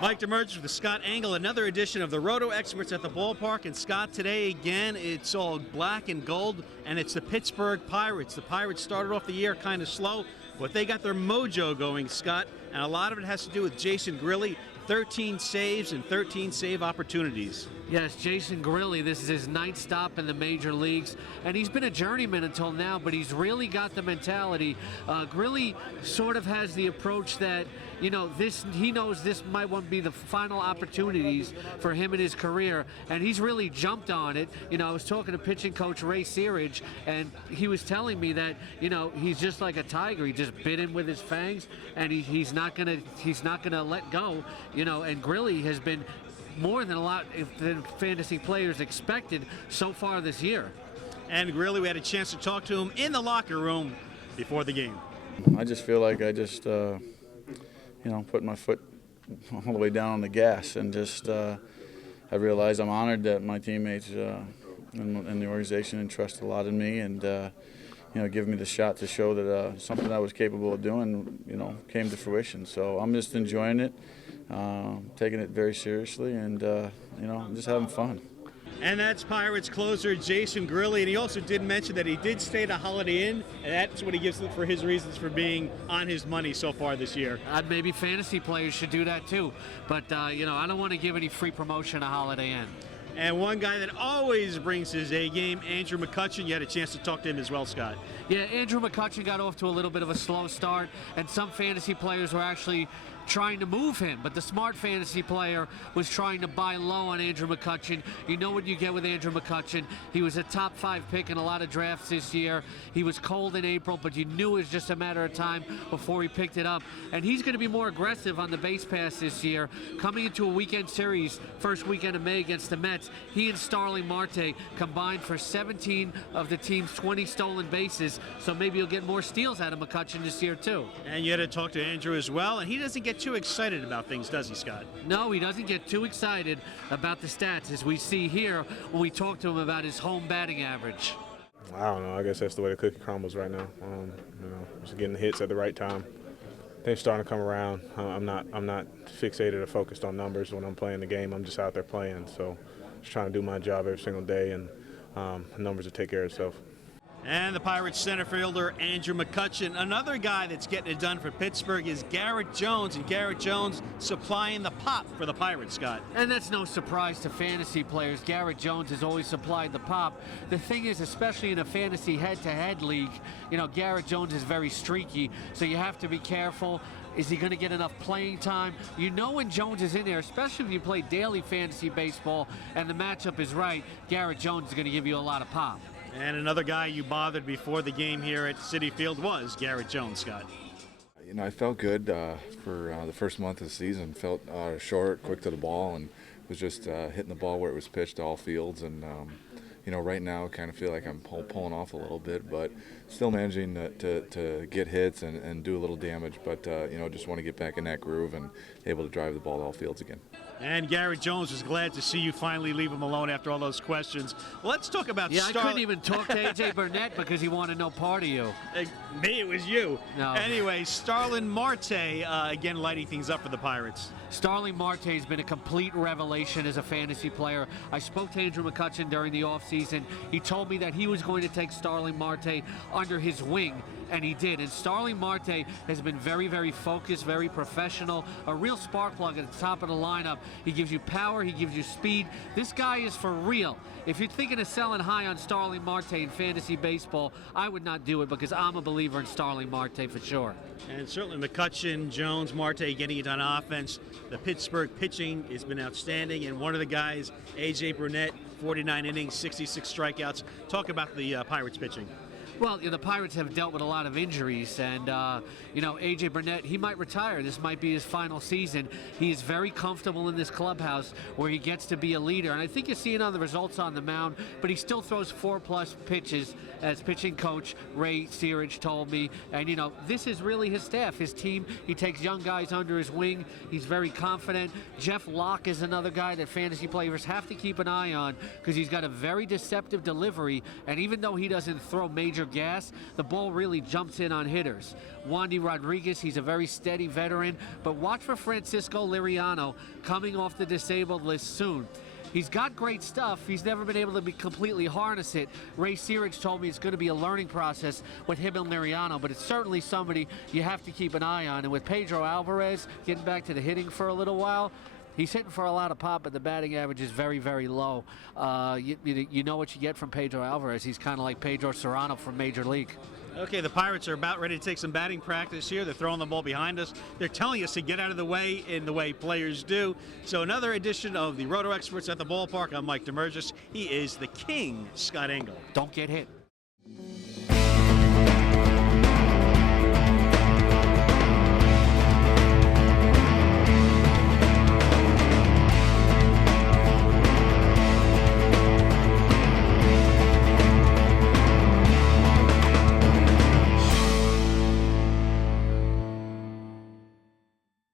Mike Damergis with Scott Engel, another edition of the RotoExperts at the Ballpark. And Scott, today again, it's all black and gold, and it's the Pittsburgh Pirates. The Pirates started off the year kind of slow, but they got their mojo going, Scott, and a lot of it has to do with Jason Grilli. 13 saves and 13 save opportunities. Yes, Jason Grilli, this is his ninth stop in the major leagues, and he's been a journeyman until now, but he's really got the mentality. Grilli sort of has the approach that, he knows this might want to be the final opportunities for him in his career, and he's really jumped on it. I was talking to pitching coach Ray Searage, and he was telling me that, he's just like a tiger. He just bit in with his fangs, and he's not gonna let go. And Grilli has been more than a lot than fantasy players expected so far this year. And Grilli, we had a chance to talk to him in the locker room before the game. I just feel like I just, put my foot all the way down on the gas, and just I realized I'm honored that my teammates and the organization entrust a lot in me, and give me the shot to show that something I was capable of doing, came to fruition. So I'm just enjoying it. Taking it very seriously, and just having fun. And that's Pirates closer Jason Grilli, and he also did mention that he did stay at a Holiday Inn, and that's what he gives for his reasons for being on his money so far this year. Maybe fantasy players should do that too, but I don't want to give any free promotion to Holiday Inn. And one guy that always brings his A game, Andrew McCutchen. You had a chance to talk to him as well, Scott. Yeah, Andrew McCutchen got off to a little bit of a slow start, and some fantasy players were actually trying to move him, but the smart fantasy player was trying to buy low on Andrew McCutchen. You know what you get with Andrew McCutchen. He was a top 5 pick in a lot of drafts this year. He was cold in April, but you knew it was just a matter of time before he picked it up. And he's going to be more aggressive on the base pass this year. Coming into a weekend series, first weekend of May against the Mets, he and Starling Marte combined for 17 of the team's 20 stolen bases, so maybe you'll get more steals out of McCutchen this year too. And you had to talk to Andrew as well, and he doesn't get too excited about things, does he, Scott? No, he doesn't get too excited about the stats, as we see here when we talk to him about his home batting average. I don't know. I guess that's the way the cookie crumbles right now. Just getting the hits at the right time. Things starting to come around. I'm not fixated or focused on numbers when I'm playing the game. I'm just out there playing. So just trying to do my job every single day, and the numbers will take care of itself. And the Pirates center fielder, Andrew McCutchen. Another guy that's getting it done for Pittsburgh is Garrett Jones, and Garrett Jones supplying the pop for the Pirates, Scott. And that's no surprise to fantasy players. Garrett Jones has always supplied the pop. The thing is, especially in a fantasy head-to-head league, Garrett Jones is very streaky, so you have to be careful. Is he going to get enough playing time? When Jones is in there, especially if you play daily fantasy baseball and the matchup is right, Garrett Jones is going to give you a lot of pop. And another guy you bothered before the game here at Citi Field was Garrett Jones, Scott. I felt good for the first month of the season. Felt short, quick to the ball, and was just hitting the ball where it was pitched to all fields. And right now, I kind of feel like I'm pulling off a little bit, but still managing to get hits and do a little damage. But just want to get back in that groove and able to drive the ball to all fields again. And Garrett Jones was glad to see you finally leave him alone after all those questions. Let's talk about I couldn't even talk to A.J. Burnett because he wanted no part of you. Me, it was you. No. Anyway, Starling Marte, again, lighting things up for the Pirates. Starling Marte has been a complete revelation as a fantasy player. I spoke to Andrew McCutchen during the offseason. He told me that he was going to take Starling Marte under his wing, and he did. And Starling Marte has been very, very focused, very professional, a real spark plug at the top of the lineup. He gives you power, he gives you speed. This guy is for real. If you're thinking of selling high on Starling Marte in fantasy baseball, I would not do it, because I'm a believer in Starling Marte for sure. And certainly McCutchen, Jones, Marte getting it on offense. The Pittsburgh pitching has been outstanding, and one of the guys, A.J. Burnett, 49 innings, 66 strikeouts. Talk about the Pirates pitching. Well, the Pirates have dealt with a lot of injuries, and, A.J. Burnett, he might retire. This might be his final season. He is very comfortable in this clubhouse where he gets to be a leader, and I think you're seeing on the results on the mound, but he still throws 4+ pitches, as pitching coach Ray Searage told me, and, this is really his staff, his team. He takes young guys under his wing. He's very confident. Jeff Locke is another guy that fantasy players have to keep an eye on, because he's got a very deceptive delivery, and even though he doesn't throw major gas, the ball really jumps in on hitters. Wandy Rodriguez, he's a very steady veteran, but watch for Francisco Liriano coming off the disabled list soon. He's got great stuff. He's never been able to be completely harness it. Ray Searage told me it's going to be a learning process with him and Liriano, but it's certainly somebody you have to keep an eye on. And with Pedro Alvarez getting back to the hitting for a little while, he's hitting for a lot of pop, but the batting average is very, very low. You know what you get from Pedro Alvarez. He's kind of like Pedro Serrano from Major League. Okay, the Pirates are about ready to take some batting practice here. They're throwing the ball behind us. They're telling us to get out of the way in the way players do. So another edition of the Roto Experts at the Ballpark. I'm Mike Damergis. He is the King, Scott Engel. Don't get hit.